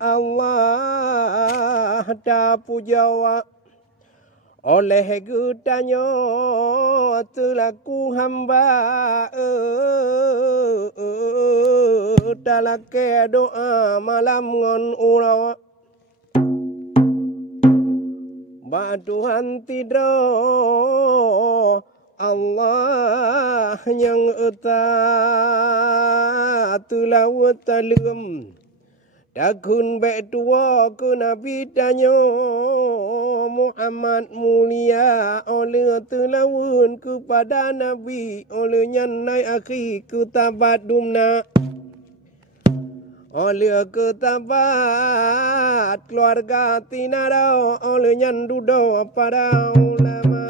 Allah dapu jawab oleh gudanya telaku hamba talake doa malam ngon urawa ba Tuhan tidur Allah yang eta tulawat talum Dakun baik tua ke Nabi tanya Muhammad mulia oleh telawun kepada Nabi oleh nyanai akhi ketabat dumna oleh ketabat keluarga tinarau oleh nyandudo para ulama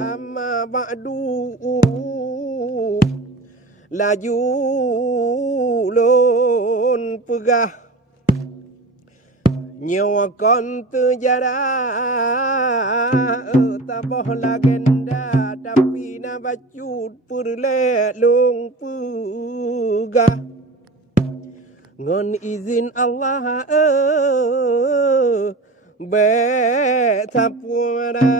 amma ba'du laju lon pegah nyawa kon terjarah tabah legenda tapi na bacut perle long pegah ngon izin Allah be tapura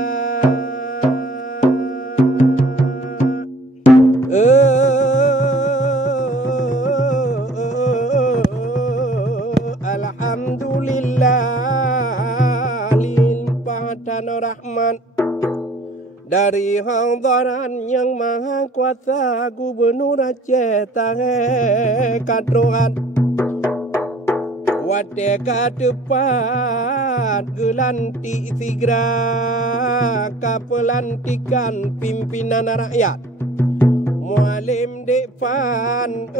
Alhamdulillah limpahkan rahmat dari hadiran yang maha kuasa Gubernur Aceh Tahe Kadroat Wadeka depan gelantik sigra kepelantikan pimpinan rakyat Mualim depan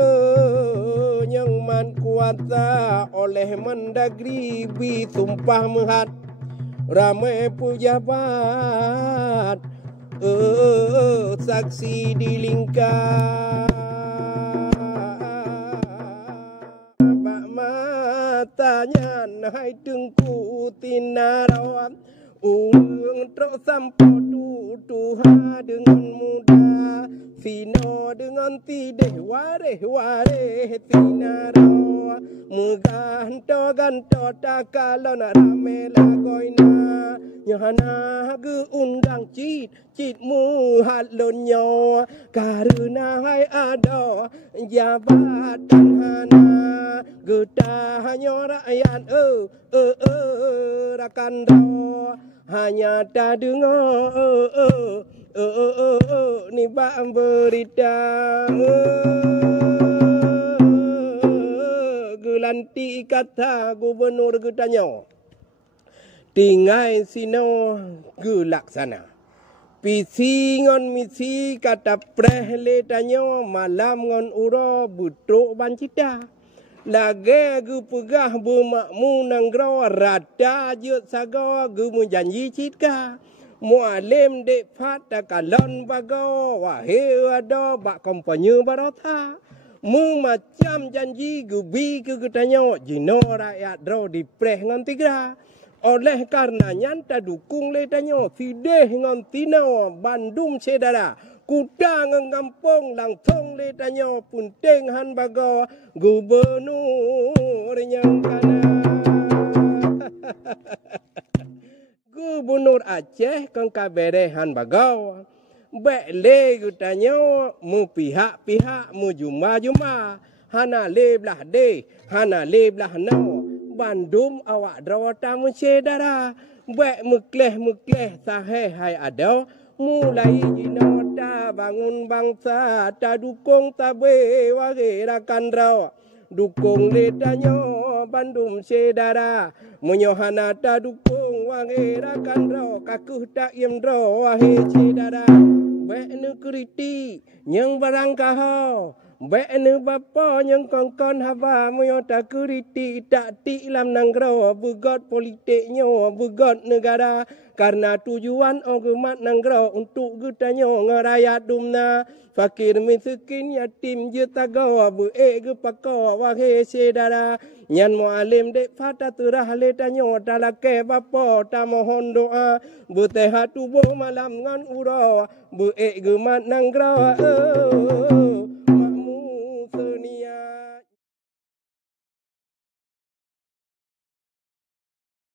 yang man kuasa oleh Mendagri sumpah mehat ramai pejabat saksi di lingkar bak matanya nahai tengku tinarawat urung trok sampo tuha dengan mudah Sino dengan tideh wareh tinarawa Meganto ganto takalon rame lagoina Nyahana ge undang cit muhat lonyo Karena hai ada jabatan hana Getahnya rakyat rakan do Hanya tak dengar ni bak berita gelanti kata gubernur getanya tinggai sino gelaksana pisi ngon misi kata prehle tanyo malam ngon uro butruk bancita lage gu pegah bermakmu nanggro rada jut sago gu menjanji citka Mualim dek fata kalon bago wahai ada bak kompanyu barota mu macam janji gubi ke getanyo jino rakyat dro dipreh ngon tigra oleh karenanya ta dukung le tanyo sideh ngon tino Bandung sedara kuda ngon kampung langsung le tanyo punting han bago gubernur yang kana Gubernur Aceh kang kaberehan bagau Bekle gutanyo mu pihak-pihak mu juma-juma hana le belah de hana le belah no Bandung awak drawata mu sedara bek mukleh sahe hai ada mulai jinota bangun bangsa ta dukung tabe wage rakan raw dukung le tanyo Bandung sedara menyohana ta dukung wage rakan raw kakuh tak yem dro wahe sedara bek nu kriti yang barang kahau bek nu bapa yang kongkon haba moyo ta kriti tak ti lam nanggro bugot politiknyo bugot negara karena tujuan agama nanggro untuk gutanyo ngerayat dumna fakir miskin yatim jetago bu ge pako wahe sedara nyan mualim dek fata turah le tanyo talake bapa ta mohon doa bu tehat tubuh malam ngan uro bu ge mat nanggro